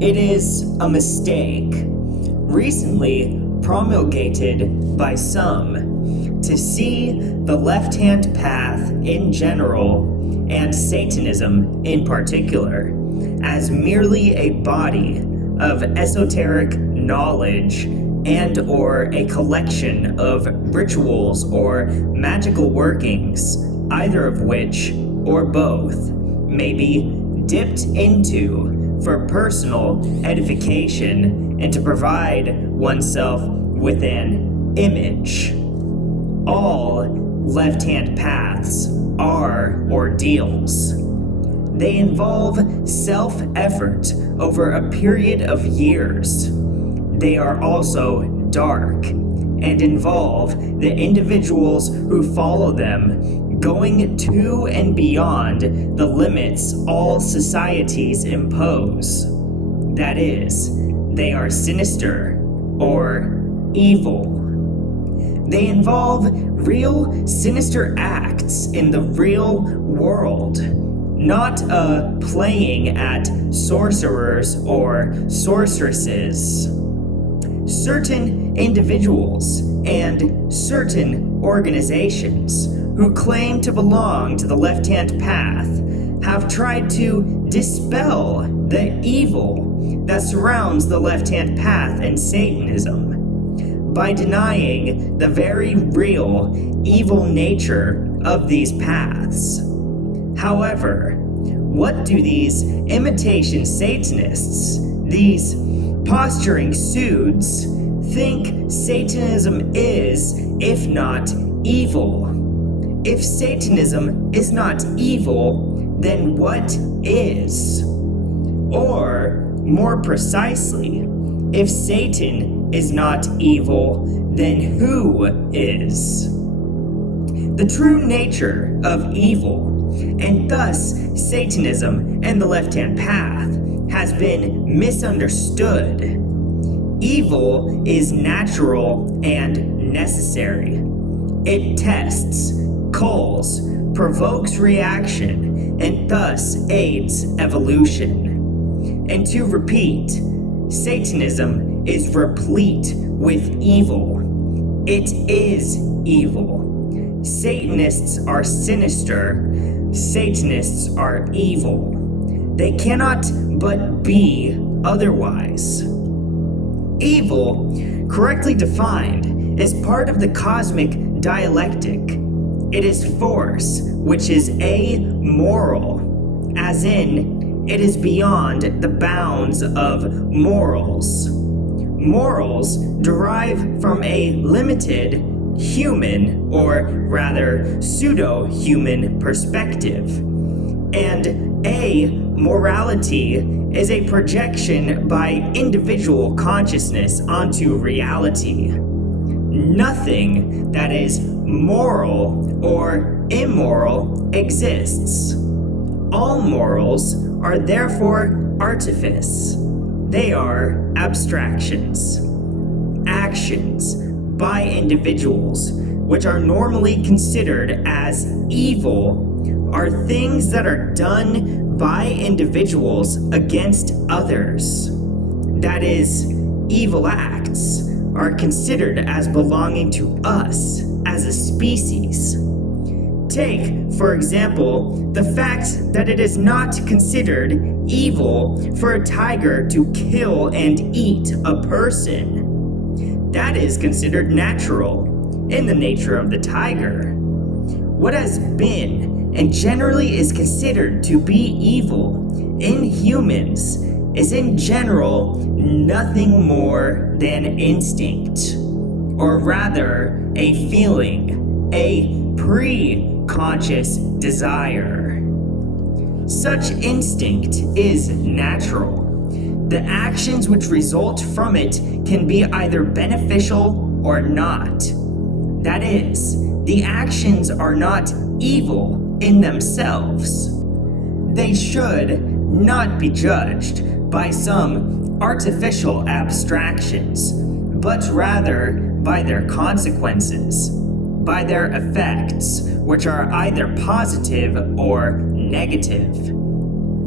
It is a mistake, recently promulgated by some, to see the left-hand path in general and Satanism in particular as merely a body of esoteric knowledge and or a collection of rituals or magical workings, either of which or both may be dipped into for personal edification and to provide oneself with an image. All left-hand paths are ordeals. They involve self-effort over a period of years. They are also dark and involve the individuals who follow them going to and beyond the limits all societies impose. That is, they are sinister or evil. They involve real sinister acts in the real world, not playing at sorcerers or sorceresses. Certain individuals and certain organizations who claim to belong to the left-hand path have tried to dispel the evil that surrounds the left-hand path and Satanism by denying the very real evil nature of these paths. However, what do these imitation Satanists, these posturing pseuds, think Satanism is, if not evil? If Satanism is not evil, then what is? Or, more precisely, if Satan is not evil, then who is? The true nature of evil, and thus Satanism and the left-hand path, has been misunderstood. Evil is natural and necessary. It tests, culls, provokes reaction, and thus aids evolution. And to repeat, Satanism is replete with evil. It is evil. Satanists are sinister. Satanists are evil. They cannot but be otherwise. Evil, correctly defined, is part of the cosmic dialectic. It is force, which is amoral, as in, it is beyond the bounds of morals. Morals derive from a limited human, or rather pseudo-human perspective, and morality is a projection by individual consciousness onto reality. Nothing that is moral or immoral exists. All morals are therefore artifice. They are abstractions, actions by individuals, which are normally considered as evil, are things that are done by individuals against others. That is, evil acts are considered as belonging to us as a species. Take, for example, the fact that it is not considered evil for a tiger to kill and eat a person. That is considered natural in the nature of the tiger. What has been and generally is considered to be evil in humans is in general nothing more than instinct, or rather a feeling, a pre-conscious desire. Such instinct is natural. The actions which result from it can be either beneficial or not. That is, the actions are not evil in themselves. They should not be judged by some artificial abstractions, but rather by their consequences, by their effects, which are either positive or negative.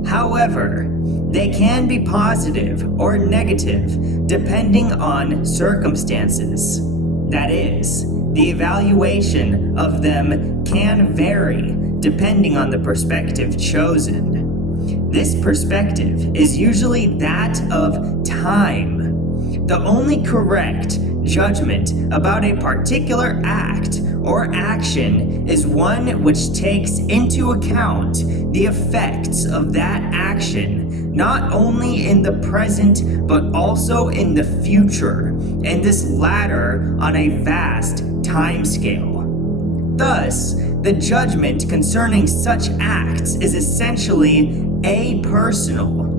However, they can be positive or negative depending on circumstances. That is, the evaluation of them can vary depending on the perspective chosen. This perspective is usually that of time. The only correct judgment about a particular act or action is one which takes into account the effects of that action, not only in the present but also in the future, and this latter on a vast timescale. Thus, the judgment concerning such acts is essentially apersonal.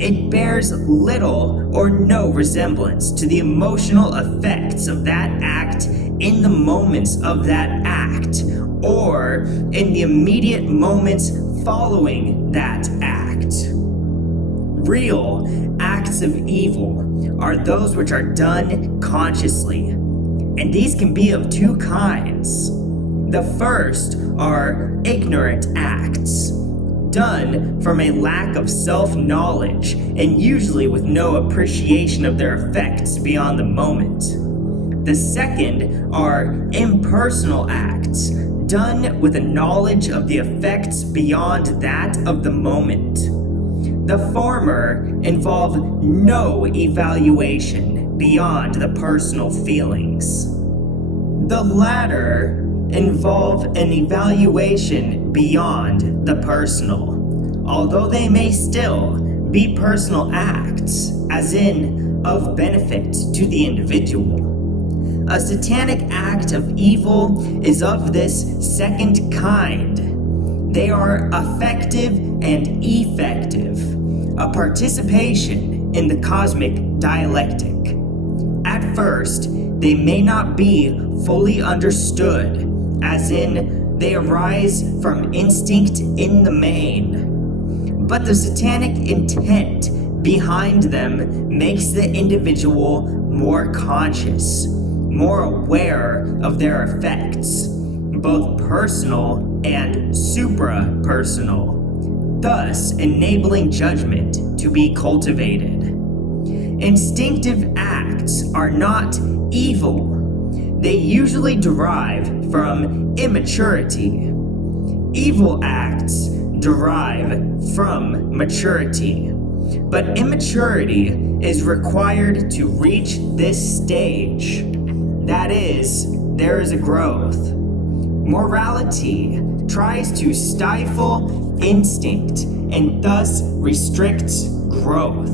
It bears little or no resemblance to the emotional effects of that act in the moments of that act, or in the immediate moments following that act. Real acts of evil are those which are done consciously, and these can be of two kinds. The first are ignorant acts, done from a lack of self-knowledge and usually with no appreciation of their effects beyond the moment. The second are impersonal acts, done with a knowledge of the effects beyond that of the moment. The former involve no evaluation beyond the personal feelings. The latter involve an evaluation beyond the personal, although they may still be personal acts, as in of benefit to the individual. A satanic act of evil is of this second kind. They are affective and effective, a participation in the cosmic dialectic. At first, they may not be fully understood, as in they arise from instinct in the main. But the satanic intent behind them makes the individual more conscious, more aware of their effects, both personal and supra-personal, thus enabling judgment to be cultivated. Instinctive acts are not evil. They usually derive from immaturity. Evil acts derive from maturity, but immaturity is required to reach this stage. That is, there is a growth. Morality tries to stifle instinct and thus restricts growth.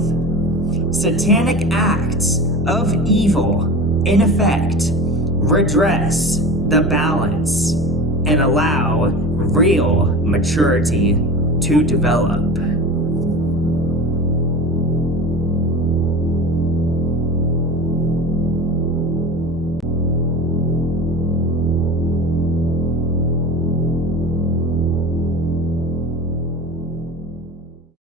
Satanic acts of evil, in effect, redress the balance and allow real maturity to develop.